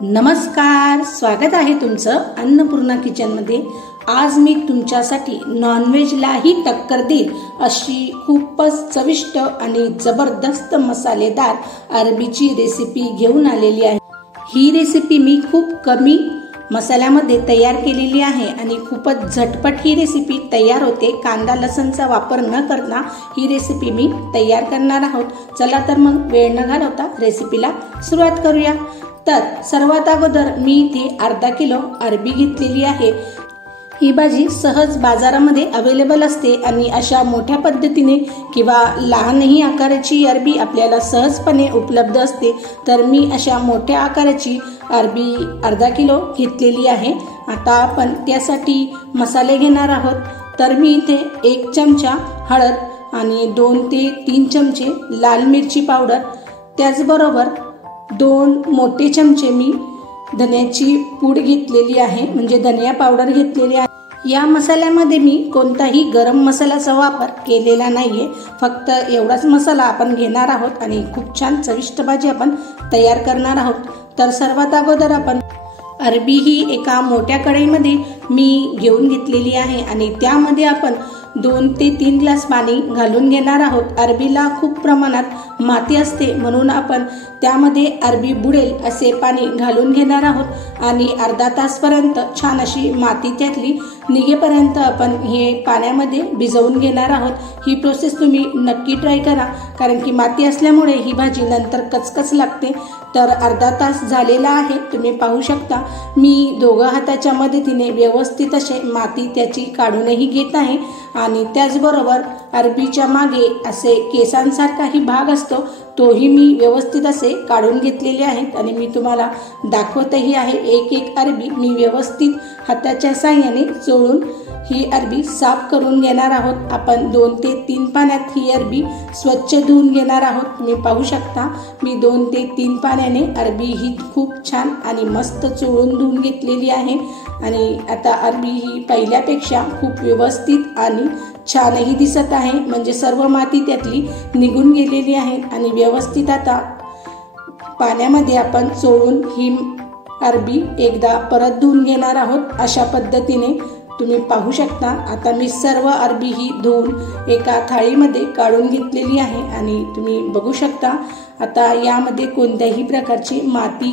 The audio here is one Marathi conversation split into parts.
नमस्कार, स्वागत आहे तुमचं अन्नपूर्णा किचनमध्ये। आज मी तुमच्यासाठी नॉनव्हेजलाही टक्कर देईल अशी खूपच चविष्ट आणि जबरदस्त मसालेदार अरबीची रेसिपी घेऊन आलेली आहे। ही रेसिपी मी खूप कमी मसाल्यामध्ये तयार केलेली आहे आणि खूपच झटपट ही रेसिपी तयार होते। कांदा लसणचा वापर न करता ही रेसिपी मी तयार करणार आहोत। चला तर मग वेळ न घालवता रेसिपीला सुरुवात करूया। तर सर्वात अगोदर मी इथे अर्धा किलो अरबी घेतलेली आहे। ही भाजी सहज बाजारामध्ये अवेलेबल असते आणि अशा मोठ्या पद्धतीने किंवा लहानही आकाराची अरबी आपल्याला सहजपणे उपलब्ध असते। तर मी अशा मोठ्या आकाराची अरबी अर्धा किलो घेतलेली आहे। आता आपण त्यासाठी मसाले घेणार आहोत। तर मी इथे 1 चमचा हळद आणि 2 ते 3 चमचे लाल मिरची पावडर, त्याचबरोबर 2 मोठे चमचे मी धन्याची पूड घेतलेली आहे, म्हणजे धनिया पावडर घेतलेली आहे। या मसाल्यामध्ये मी कोणताही गरम मसाल्याचा वापर केलेला नाहीये, फक्त एवढाच मसाला आपण घेणार आहोत आणि खूप छान चविष्ट भाजी आपण तयार करणार आहोत। तर सर्वात अगोदर आपण अरबी ही एका मोठ्या कढईमध्ये मी घेऊन घेतलेली आहे आणि त्यामध्ये आपण 2 ते 3 ग्लास पाणी घालून घेणार आहोत। अरबीला खूप प्रमाणात माती असते, म्हणून आपण त्यामध्ये अरबी बुडेल असे पाणी घालून घेणार आहोत आणि अर्धा तासपर्यंत छान अशी माती त्यातली निघेपर्यंत आपण हे पाण्यामध्ये भिजवून घेणार आहोत। ही प्रोसेस तुम्ही नक्की ट्राय करा, कारण की माती असल्यामुळे ही भाजी नंतर कचकच लागते। तर अर्धा तास झालेला आहे, तुम्ही पाहू शकता। मी दोघं हाताच्या मदतीने व्यवस्थित असे माती त्याची काढूनही घेत आहे आणि त्याचबरोबर अरबीच्या मागे असे केसांसारखाही भाग असतो, तोही मी व्यवस्थित असे काढून घेतलेले आहेत आणि मी तुम्हाला दाखवतही आहे। एक अरबी मी व्यवस्थित हाताच्या साहाय्याने चोळून ही अरबी साफ करून घेणार आहोत। आपण 2 ते 3 पाण्यात ही अरबी स्वच्छ धुवून घेणार आहोत। तुम्ही पाहू शकता, मी 2 ते 3 पाण्याने अरबी ही खूप छान आणि मस्त चोळून धुवून घेतलेली आहे आणि आता अरबी ही पहिल्यापेक्षा खूप व्यवस्थित आणि छानही दिसत आहे, म्हणजे सर्व माती त्यातली निघून गेलेली आहे आणि व्यवस्थित आता पाण्यामध्ये आपण चोळून ही अरबी एकदा परत धुवून घेणार आहोत। अशा पद्धतीने तुम्ही पाहू शकता। आता मी सर्व अरबी ही धुवून एका थाळीमध्ये काढून घेतलेली आहे आणि तुम्ही बघू शकता आता यामध्ये कोणत्याही प्रकारची माती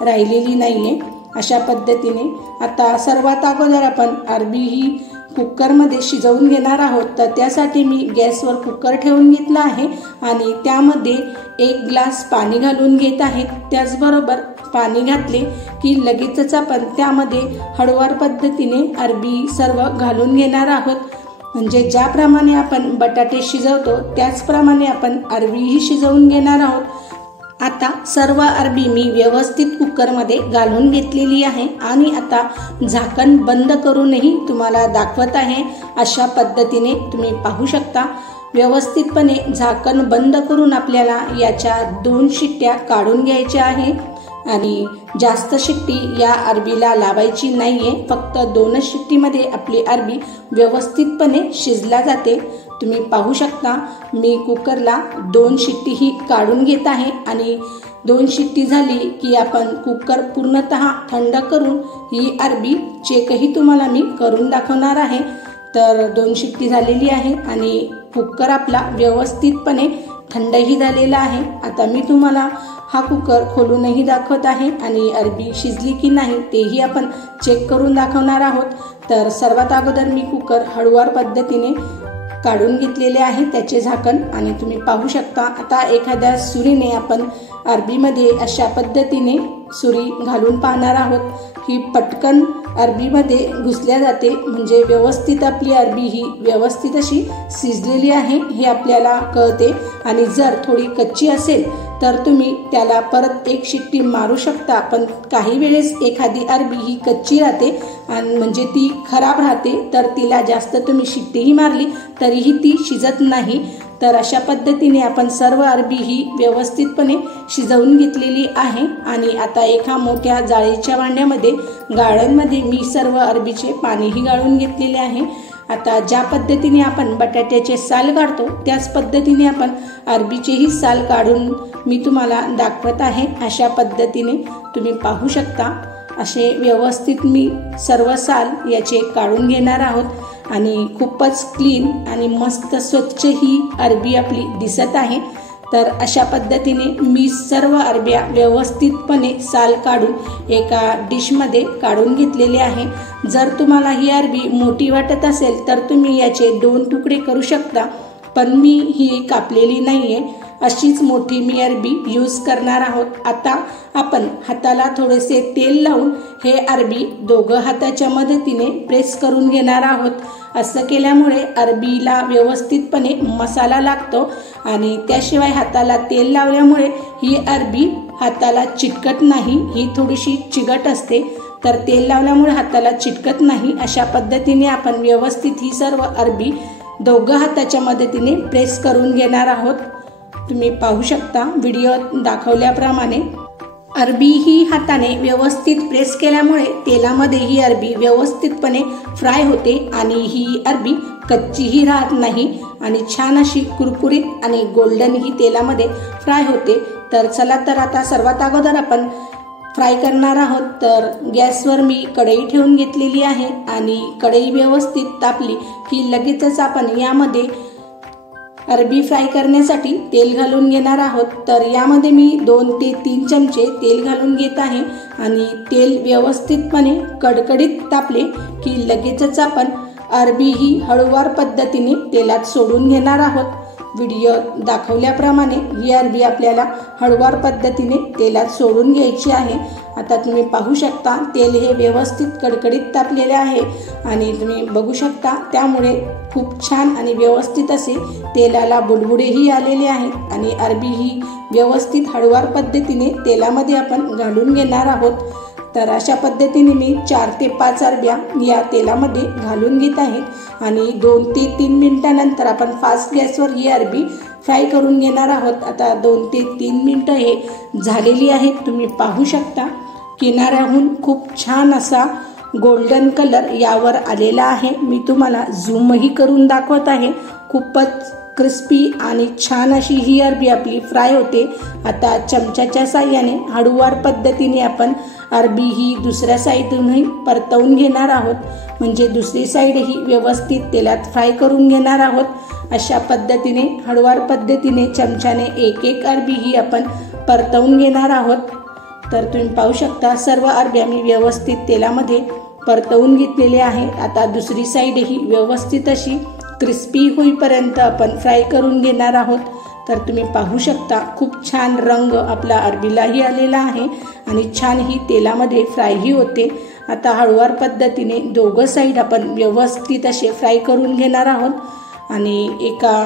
राहिलेली नाहीये। अशा पद्धतीने आता सर्वात अगोदर आपण अरबी ही कुकरमध्ये शिजवून घेणार आहोत। तर त्यासाठी मी गॅसवर कुकर ठेवून घेतला आहे आणि त्यामध्ये 1 ग्लास पाणी घालून घेत आहे। त्याचबरोबर पाणी घातले की लगेचच आपण त्यामध्ये हळूवार पद्धतीने अरबी सर्व घालून घेणार आहोत, म्हणजे ज्याप्रमाणे आपण बटाटे शिजवतो त्याचप्रमाणे आपण अरबीही शिजवून घेणार आहोत। आता सर्व अरबी मी व्यवस्थित कुकरमध्ये घालून घेतलेली आहे आणि आता झाकण बंद करूनही तुम्हाला दाखवत आहे। अशा पद्धतीने तुम्ही पाहू शकता। व्यवस्थितपणे झाकण बंद करून आपल्याला याच्या 2 शिट्ट्या काढून घ्यायच्या आहे आणि जास्त शिट्टी या अरबीला लावायची नाहीये, फक्त 2 शिट्टीमध्ये आपली अरबी व्यवस्थितपणे शिजला जाते। तुम्ही पाहू शकता, मी कुकरला 2 शिट्टी ही काढून घेत आहे आणि 2 शिट्टी झाली की आपण कुकर पूर्णतः थंड करून ही अरबी चेकही तुम्हाला मी करून दाखवणार आहे। तर 2 शिट्टी झालेली आहे आणि कुकर आपला व्यवस्थितपणे थंडही झालेला आहे। आता मी तुम्हाला हा कुकर खोलूनही दाखवत आहे आणि अरबी शिजली की नाही तेही आपण चेक करून दाखवणार आहोत। तर सर्वात अगोदर मी कुकर हळूवार पद्धतीने काढून घेतलेले आहे त्याचे झाकण आणि तुम्ही पाहू शकता। आता एखाद्या सुरीने आपण अरबीमध्ये अशा पद्धतीने सुरी घालून पाहणार आहोत। ही पटकन अरबीमध्ये घुसल्या जाते, म्हणजे व्यवस्थित आपली अरबी ही व्यवस्थित अशी शिजलेली आहे हे आपल्याला कळते आणि जर थोडी कच्ची असेल तर तुम्ही त्याला परत 1 शिट्टी मारू शकता। पण काही वेळेस एखादी अरबी ही कच्ची राहते आणि म्हणजे ती खराब राहते, तर तिला जास्त तुम्ही शिट्टीही मारली तरीही ती शिजत नाही। तर अशा पद्धतीने आपण सर्व अरबी ही व्यवस्थितपणे शिजवून घेतलेली आहे आणि आता एका मोठ्या जाळीच्या भांड्यामध्ये गाळणमध्ये मी सर्व अरबीचे पाणीही गाळून घेतलेले आहे आता ज्या पद्धतीने आपण बटाट्याचे साल काढतो त्याच पद्धतीने आपण अरबीचेही साल काढून मी तुम्हाला दाखवत आहे। अशा पद्धतीने तुम्ही पाहू शकता। असे व्यवस्थित मी सर्व साल याचे काढून घेणार आहोत आणि खूपच क्लीन आणि मस्त स्वच्छ ही अरबी आपली दिसत आहे। तर अशा पद्धतीने मी सर्व अरब्या व्यवस्थितपणे साल काढून एका डिशमध्ये काढून घेतलेले आहे। जर तुम्हाला ही अरबी मोठी वाटत असेल तर तुम्ही याचे 2 तुकडे करू शकता, पण मी ही कापलेली नाहीये, अशीच मोठी मी अरबी यूज करणार आहोत। आता आपण हाताला थोडेसे तेल लावून हे अरबी दोघं हाताच्या मदतीने प्रेस करून घेणार आहोत। असं केल्यामुळे अरबीला व्यवस्थितपणे मसाला लागतो आणि त्याशिवाय हाताला तेल लावल्यामुळे ही अरबी हाताला चिटकत नाही, ही थोडीशी चिकट असते, तर तेल लावल्यामुळे हाताला चिटकत नाही। अशा पद्धतीने आपण व्यवस्थित ही सर्व अरबी दोघं हाताच्या मदतीने प्रेस करून घेणार आहोत। तुम्ही पाहू शकता व्हिडिओत दाखवल्याप्रमाणे अरबी ही हाताने व्यवस्थित प्रेस केल्यामुळे तेलामध्ये ही अरबी व्यवस्थितपणे फ्राय होते आणि ही अरबी कच्चीही राहत नाही आणि छान अशी कुरकुरीत आणि गोल्डन ही तेलामध्ये फ्राय होते। तर चला तर आता सर्वात अगोदर आपण फ्राय करणार आहोत। तर गॅसवर मी कढई ठेवून घेतलेली आहे आणि कढई व्यवस्थित तापली की लगेचच आपण यामध्ये अरबी फ्राय करण्यासाठी तेल घालून घेणार आहोत। तर यामध्ये मी 2 ते 3 चमचे तेल घालून घेत आहे आणि तेल व्यवस्थितपणे कडकडीत तापले की लगेचच आपण अरबी ही हळूवार पद्धतीने तेलात सोडून घेणार आहोत। व्हिडिओ दाखवल्याप्रमाणे ही अरबी आपल्याला हळूवार पद्धतीने तेलात सोडून घ्यायची आहे। आता तुम्ही पाहू शकता तेल हे व्यवस्थित कडकडीत तापलेले आहे आणि तुम्ही बघू शकता त्यामुळे खूप छान आणि व्यवस्थित असे तेलाला बुडबुडेही आलेले आहेत आणि अरबी ही व्यवस्थित हळूवार पद्धतीने तेलामध्ये आपण घालून घेणार आहोत। तर अशा पद्धतीने मी 4 ते 5 अरब्या या तेलामध्ये घालून घेत आहे आणि 2 ते 3 मिनिटानंतर आपण फास्ट गॅसवर ही अरबी फ्राय करून घेणार आहोत। आता 2 ते 3 मिनिटं हे झालेली आहेत। तुम्ही पाहू शकता किनाऱ्याहून खूप छान असा गोल्डन कलर यावर आलेला आहे। मी तुम्हाला झूमही करून दाखवत आहे। खूपच क्रिस्पी आणि छान अशी ही अरबी आपली फ्राय होते। आता चमच्याच्या साहाय्याने हळूवार पद्धतीने आपण अरबी ही दुसऱ्या साईडूनही परतवून घेणार आहोत, म्हणजे दुसरी साईडही व्यवस्थित तेलात फ्राय करून घेणार आहोत। अशा पद्धतीने हळूवार पद्धतीने चमच्याने एक अरबी ही आपण परतवून घेणार आहोत। तर तुम्ही पाहू शकता सर्व अरब्या मी व्यवस्थित तेलामध्ये परतवून घेतलेले आहे। आता दुसरी साईडही व्यवस्थित अशी क्रिस्पी होईपर्यंत आपण फ्राय करून घेणार आहोत। तर तुम्ही पाहू शकता खूप छान रंग आपला अरबीलाही आलेला आहे आणि छान ही तेलामध्ये फ्रायही होते। आता हळूवार पद्धतीने दोघं साईड आपण व्यवस्थित असे फ्राय करून घेणार आहोत आणि एका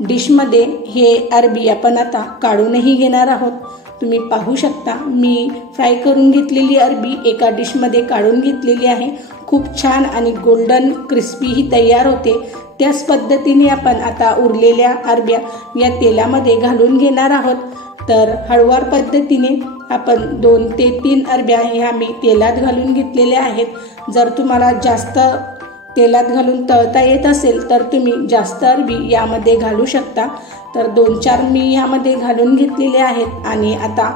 डिशमध्ये हे अरबी आपण आता काढूनही घेणार आहोत। तुम्ही पाहू शकता मी फ्राय करून घेतलेली अरबी एका डिशमध्ये काढून घेतलेली आहे। खूप छान आणि गोल्डन क्रिस्पी ही तयार होते। त्याच पद्धतीने आपण आता उरलेल्या अरब्या या तेलामध्ये घालून घेणार आहोत। तर हळूवार पद्धतीने आपण 2 ते 3 अरब्या ह्या मी तेलात घालून घेतलेल्या आहेत। जर तुम्हाला जास्त तेलात घालून तळता येत असेल तर तुम्ही जास्त अरबी यामध्ये घालू शकता। तर 2-4 मी यामध्ये घालून घेतलेले आहेत आणि आता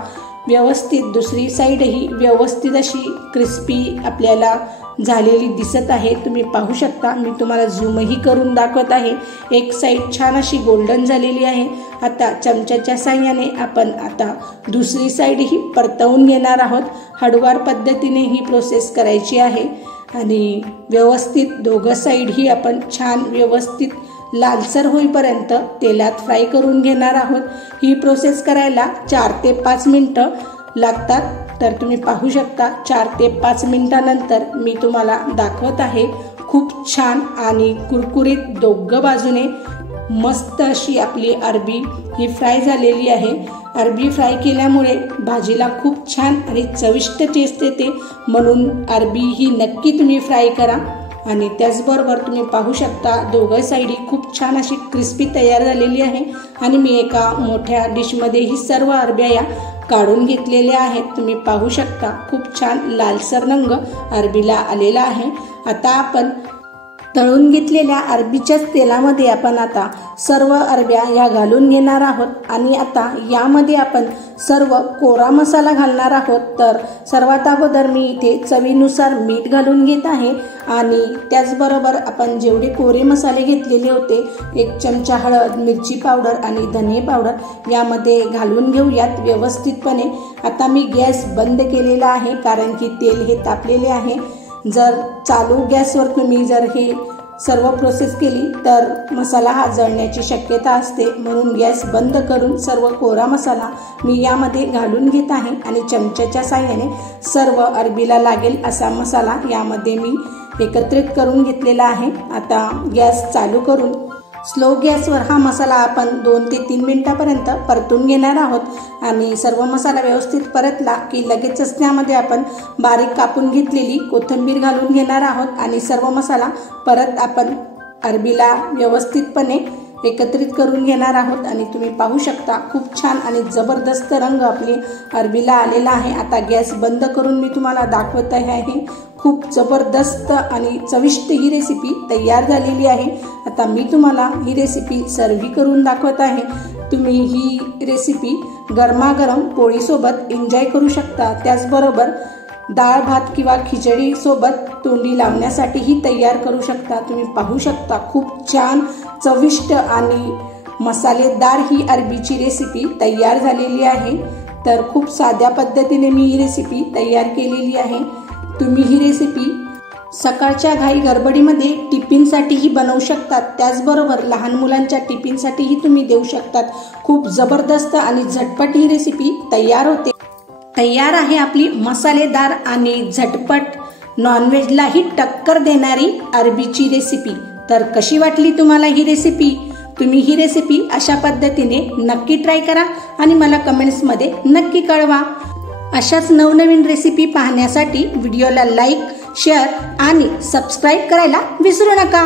व्यवस्थित दुसरी साईडही व्यवस्थित अशी क्रिस्पी आपल्याला झालेली दिसत आहे। तुम्ही पाहू शकता मी तुम्हाला झूमही करून दाखवत आहे। एक साईड छान अशी गोल्डन झालेली आहे। आता चमच्याच्या साहाय्याने आपण आता दुसरी साईडही परतवून घेणार आहोत। हळूवार पद्धतीने ही प्रोसेस करायची आहे आणि व्यवस्थित दोघं साईडही आपण छान व्यवस्थित लालसर होईपर्यंत तेलात फ्राय करून घेणार आहोत। ही प्रोसेस करायला 4 ते 5 मिनिटं लागतात। तर तुम्ही पाहू शकता 4 ते 5 मिनिटानंतर मी तुम्हाला दाखवत आहे। खूप छान आणि कुरकुरीत दोघं बाजूने मस्त अशी आपली अरबी ही फ्राय झालेली आहे। अरबी फ्राय केल्यामुळे भाजीला खूप छान आणि चविष्ट टेस्ट येते, म्हणून अरबी ही नक्की तुम्ही फ्राय करा। आणि त्याचबरोबर तुम्ही पाहू शकता दोघं साईडी खूप छान अशी क्रिस्पी तयार झालेली आहे आणि मी एका मोठ्या डिशमध्ये ही सर्व अरब्या या काढून घेतलेल्या आहेत। तुम्ही पाहू शकता खूप छान लालसर रंग अरबीला आलेला आहे। आता आपण तळून घेतलेल्या अरबीच्याच तेलामध्ये आपण आता सर्व अरब्या या घालून घेणार आहोत आणि आता यामध्ये आपण सर्व कोरा मसाला घालणार आहोत। तर सर्वात अगोदर मी इथे चवीनुसार मीठ घालून घेत आहे आणि त्याचबरोबर आपण जेवढे कोरे मसाले घेतलेले होते 1 चमचा हळद, मिरची पावडर आणि धने पावडर यामध्ये घालून घेऊयात व्यवस्थितपणे। आता मी गॅस बंद केलेला आहे कारण की तेल हे तापलेले आहे। जर चालू गॅसवर तुम्ही जर हे सर्व प्रोसेस केली तर मसाला हा जळण्याची शक्यता असते, म्हणून गॅस बंद करून सर्व कोरा मसाला मी यामध्ये घालून घेत आहे आणि चमच्याच्या साहाय्याने सर्व अरबीला लागेल असा मसाला यामध्ये मी एकत्रित करून घेतलेला आहे। आता गॅस चालू करून स्लो गॅसवर हा मसाला आपण 2 ते 3 मिनिटांपर्यंत परतून घेणार आहोत आणि सर्व मसाला व्यवस्थित परतला की लगेचच त्यामध्ये आपण बारीक कापून घेतलेली कोथिंबीर घालून घेणार आहोत आणि सर्व मसाला परत आपण अरबीला व्यवस्थितपणे एकत्रित करून घेणार आहोत। आणि तुम्ही पाहू शकता खूप छान आणि जबरदस्त रंग आपली अरबीला आलेला आहे। आता गॅस बंद करून मी तुम्हाला दाखवत आहे, खूप जबरदस्त आणि चविष्ट ही रेसिपी तयार झालेली आहे। आता मी तुम्हाला ही रेसिपी सर्व्ह करून दाखवत आहे। तुम्ही ही रेसिपी गरमागरम पोळीसोबत एन्जॉय करू शकता, त्याचबरोबर डाळ भात किंवा खिचडी सोबत तोंडी लावण्यासाठी ही तयार करू शकता। तुम्ही पाहू शकता खूप छान चविष्ट आणि मसालेदार ही अरबीची रेसिपी तयार झालेली आहे। तर खूप साध्या पद्धतीने मी ही रेसिपी तयार केलेली आहे। तुम्ही ही रेसिपी सकाळच्या घाई गडबडीमध्ये टिफिनसाठीही बनवू शकतात, त्याचबरोबर लहान मुलांच्या टिफिनसाठीही तुम्ही देऊ शकतात। खूप जबरदस्त आणि झटपट ही रेसिपी तयार होते। तयार आहे आपली मसालेदार आणि झटपट नॉनव्हेजलाही टक्कर देणारी अरबीची रेसिपी। तर कशी वाटली तुम्हाला ही रेसिपी? तुम्ही ही रेसिपी अशा पद्धतीने नक्की ट्राय करा आणि मला कमेंट्समध्ये नक्की कळवा। अशाच नवनवीन रेसिपी पाहण्यासाठी व्हिडिओला लाईक, शेअर आणि सबस्क्राईब करायला विसरू नका।